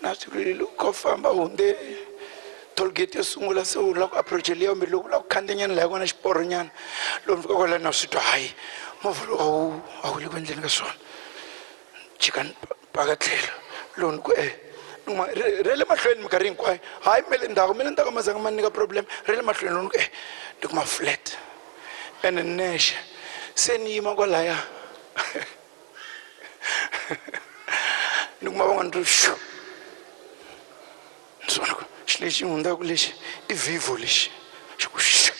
na swi ko famba hunde tollgate yo sungula se u lava ku approacha liya kumbe loko u lava ku khandziyanyana laha ku na xiporonyana loko ni fika kwala na swi twa hayi movha lowu a wu le ku endleni ka swona chika ni paka tlhelo loko ni ku re le mahlweni minkarhi hinkwayo hayi mele ndzhaku ma zanga ma nyika problem re le mahlweni loko ni ku ni kuma flat ene nexe se ni yima kwalaya ni kuma van'wana ri xu ni swona ku xi lexi hundaku lexi i vivo lexi xi ku xu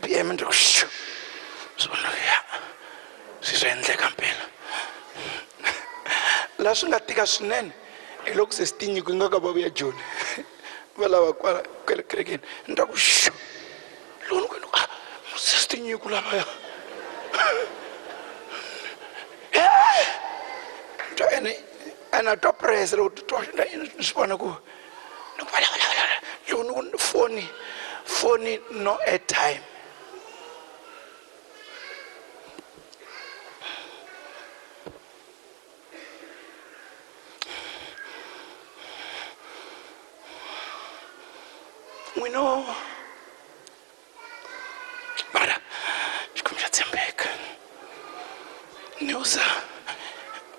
bm ni ri ku xu swona ya swi swi endleka mpela laha swi nga tika swinene hi loko se swi tinyiko nga ka babu ya joni va lava kwala kwele kerekeni ni twa ku xu loko ni kwini se swi tinyiko lavaya twa ene a twa press loko twa ni swi vona ku ni ku vulavula loko ni ku foni no airtime we know mara xikhumi xa tshembeka ni usa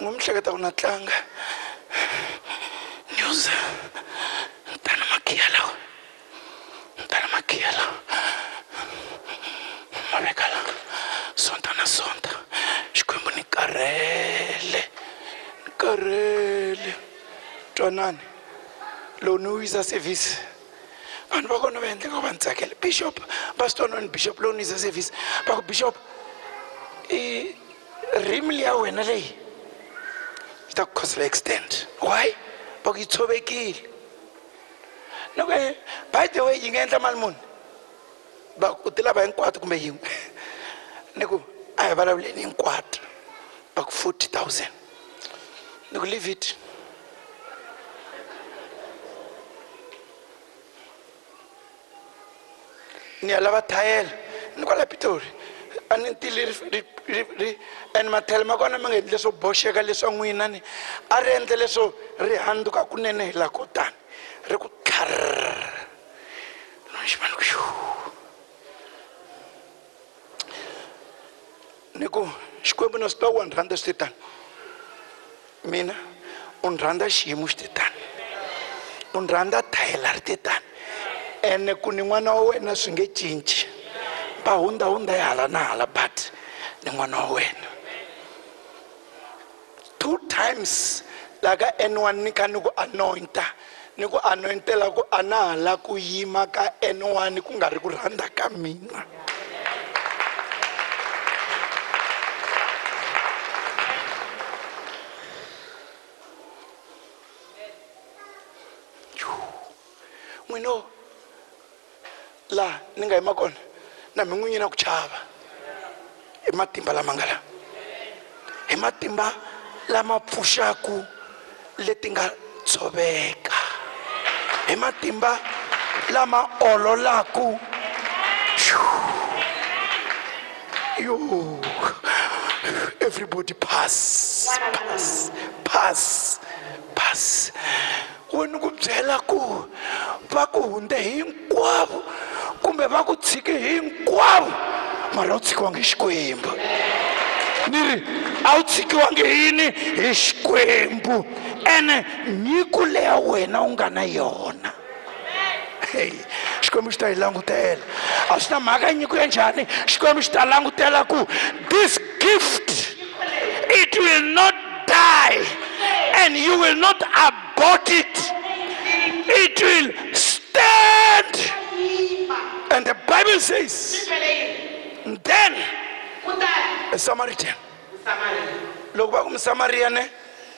ngumhleketa unatlanga news ntana makiyala mabekala sonta na sonta xikwembu ni karele twanani lowu ni wisa service vanhu va kona va endle ko va ni tsakela bishop pastor bishop lowu ni wisa service va ku bishop rimli ya wena leyi yi ta ku khosela extend why va ku yi tshovekile loko by the way yi nga endla mali muni va u ti lava hinkwato kumbe yin'we ni ku a hi vulavuleni hinkwato va ku 40,000 ni ku leave it ni ya lava thayela ni kwala Pitori a ni ntili and mathele ma kona ma nga endle swo boxeka leswa n'wina ni a ri endle leswo ri handuka kunene hi la kotani ri ku tlharr xivani ku ni ku xikwembu na swi twa wa ni rhandza swi tani mina u ni rhandza xiyimo xi tani u ni rhandza thayela ri tani ene ku ni n'wana wa wena swi nge cinci va hundza ya hala na hala but ni n'wana wa wena 2 times la ka N1 ni ka ni ku anointela ku a na hala ku yima ka N1 ku nga ri ku rhandza ka mina n'wino la ni nga yima kona na mi n'winyi na ku chava hi matimba lama nga la hi matimba lama pfuxaku leti nga tshoveka hi matimba lama ololaku yo everybody pass wena ku byela ku va ku hunde hinkwavo kumbe va ku tshike hinkwavo mara u tshikiwangi hi Xikwembu ni ri a wu tshikiwangi yini hi Xikwembu ene nyiko leya wena u nga na yona Xikwembu xi ta yi langutela a swi na mhaka nyiko ya njhani Xikwembu xi ta langutela ku this gift it will not die and you will not abort it will stand. And the Bible says, then a Samaritan. Loko va ku Msamariane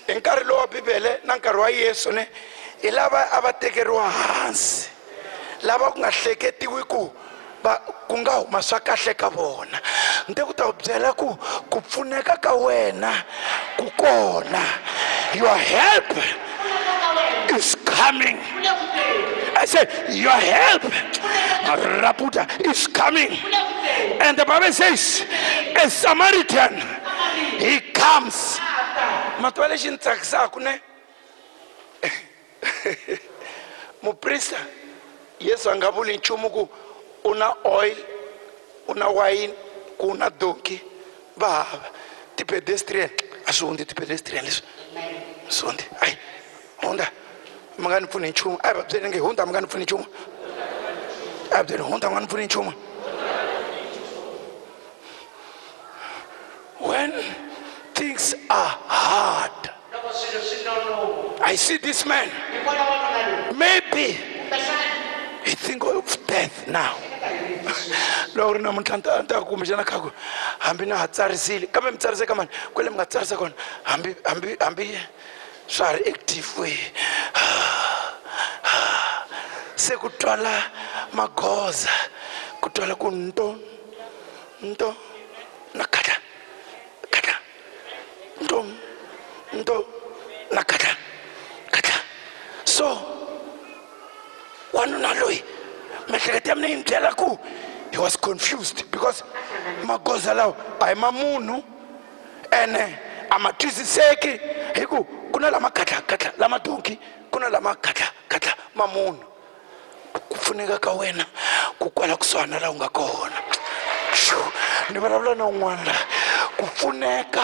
hi nkarhi lowa Bibele na nkarhi wa Yesu ne hi lava a va tekeriwa hansi lava ku nga hleketiwi ku nga huma swa kahle ka vona nte ku ta byela ku pfuneka ka wena ku kona your help is coming. I said, your help, Raputa, is coming. And the Bible says, a Samaritan, he comes. Matwale shintaksa kune. Muprista, Yesu angabuli nchumuku una oil, una wine, una donkey, ba ti pedestrian, asundi ti pedestrian leso. Sundi, ay, onda. Mangani pfuni nchumu a va byele nge hundza mangani pfuni nchumu a byele hundza mangani pfuni nchumu when things are hard I see this man maybe he think of death now loko ri namuntlha anta kumbexana khaku hambi na ha tsarisile kambe mi tsarise ka mani kwele mi nga tsarisa kona hambi swa ha ri active we se ku twala magoza ku twala ku nto na kata nto na kata so wanuna loyi miehleketo ya mina yi byela ku he was confused because magoza lawa a hi ma munhu ene a ma twisiseki hi ku ku na lama katla lama donki ku na lama katla ma munhu ku pfuneka ka wena ku kwala kusuhana laha u nga kona ni vulavula na un'wana la ku pfuneka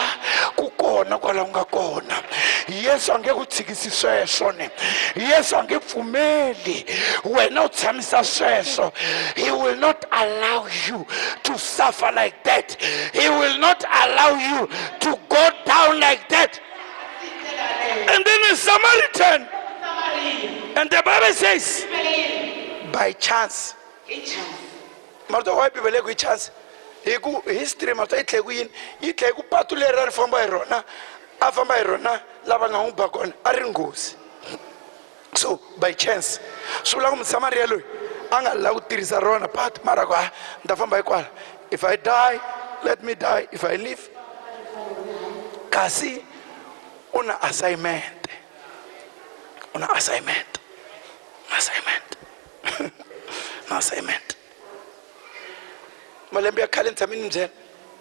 ku kona kwala u nga kona. Yesu a nge ku tshikisi sweswo ne. Yesu a nge pfumeli wena u tshamisa sweswo. He will not allow you to suffer like that. He will not allow you to go down like that. And then a Samaritan, and the Bible says by chance. Marto why people like chance? Hiku history marto itle ku yin itle ku patu le ra famba irona afamba irona lava nga umba kona ari ngosi. So by chance so la ku Samaria loyi anga la ku tirisa rona patu mara kwa ndafamba ikwala. If I die, let me die. If I live, kasi una assignment. Una assignment. Assignment. Assignment. Malembe akhale ntsamini mzela.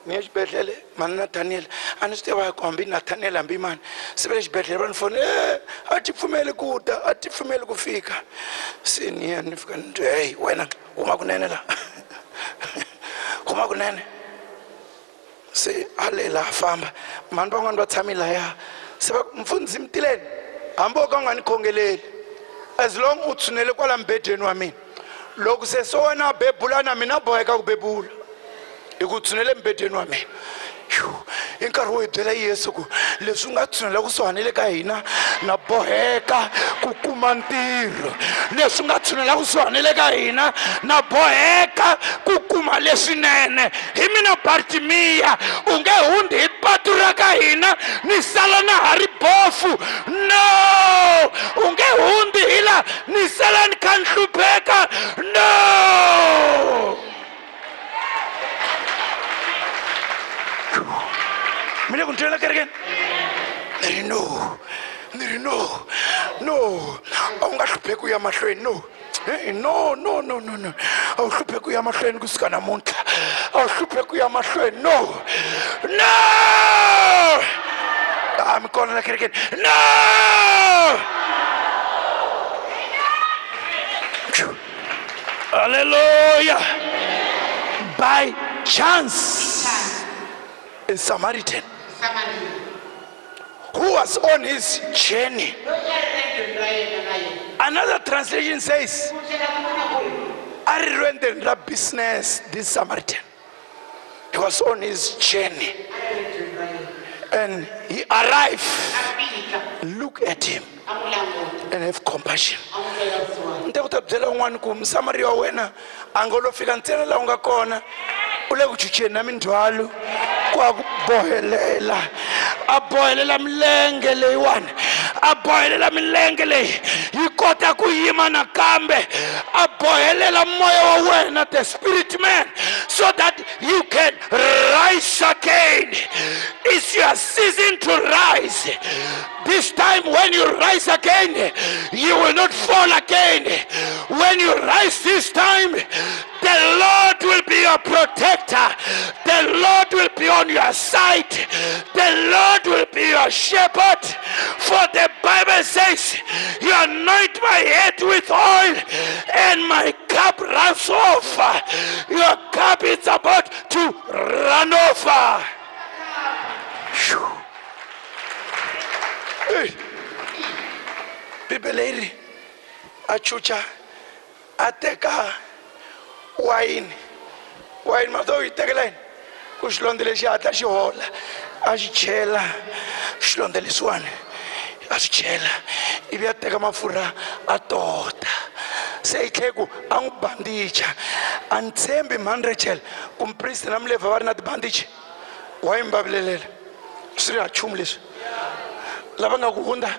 Niye xibedhlele mani Nathaniel a ni swi tiva ku hambi Nathaniel hambi mani se vele xibedhlele va ni fone a ti pfumeli ku ta a ti pfumeli ku fika se niye ni fika ni hey wena huma kunene la huma kunene se alela famba mani van'wana va tshami laya se va mfundhisi mtileni hambi o ka u nga ni khongeleli as long u tshunele kwala mbedweni wa mina loko se so wena bebula na mina boheka ku bebula hi ku tshunele mbedweni wa mina hi nkarhi wo hi byela Yesu ku leswi u nga tshunela kusuhani le ka hina na boheka ku kuma ntirho. Leswi u nga tshunela kusuhani le ka hina na boheka ku kuma leswinene. Hi mina Bartimiya u nge hundi hi patu ra ka hina ni sala na ha ri bofu. No, u nge hundi hi la ni sala ni kha ni hlupheka. No. Mine ku ntwela kereke niri no a wu nga hlupheki u ya mahlweni no a wu hlupheki u ya mahlweni kusuka namuntlha a wu hlupheki u ya mahlweni no a mi kona la kerekeni no. Hallelujah. By chance a Samaritan who was on his journey. Another translation says, I went in the business, this Samaritan. He was on his journey. And he arrived. Look at him and have compassion. Ntakutabzela un'wana ku Msamariya wa wena angolo fika ntsena la unga kona ule ku chucheni na mindzwalo kwa ku bohelela a bohelela milenge leyiwani a bohelela milenge leyi yi kota ku yima nakambe a bohelela moya wa wena the spirit man so that you can rise again. It's your season to rise. This time when you rise again, you will not fall again. When you rise this time, the Lord will be your protector. The Lord will be on your side. The Lord will be your shepherd. For the Bible says, you anoint my head with oil and my cup runs over. Your cup is about to run over. Hey, Bibeliri, achucha, ateka, wine mato itekelen, kushilondele shiatla shihola, ashichela, shilondele swane, ashichela, ibi ateka mafura atota. Say kegu ang bandage, antsembi mandrechel, kumpriest namleva varna the bandage, wine bablele, sri achumlis. Lava nga ku hunda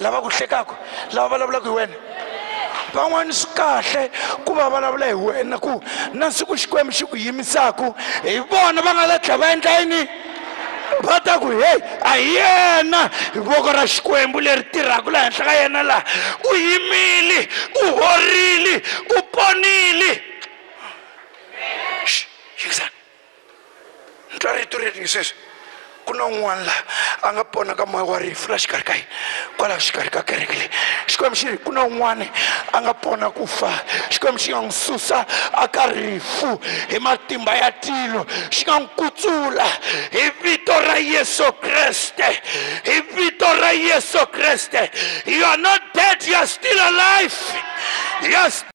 lava ku hlekaka lava vulavula ku hi wena van'wani swi kahle ku va vulavula hi wena ku na siku xikwembu xi ku yimisaku hi vona va nga la tlhela va endla yini va ta ku hey a hi yena hi voko ra xikwembu leri tirhaka laha henhla ka yena laha u yimile u horile u ponile yingisani ntwa rito leri ngi sweswi ku na un'wana laha a nga pona ka moya wa rifu la xikarhi ka hina kwala xikarhi ka kereke leyi xikwembu xi ri ku na un'wana a nga pona ku fa xikwembu xi nga n'wi susa aka rifu hi matimba ya tilo xi nga n'wi kutsula hi vito ra Yesu Kreste hi vito ra Yesu Kreste. You are not dead, you are still alive. Yes.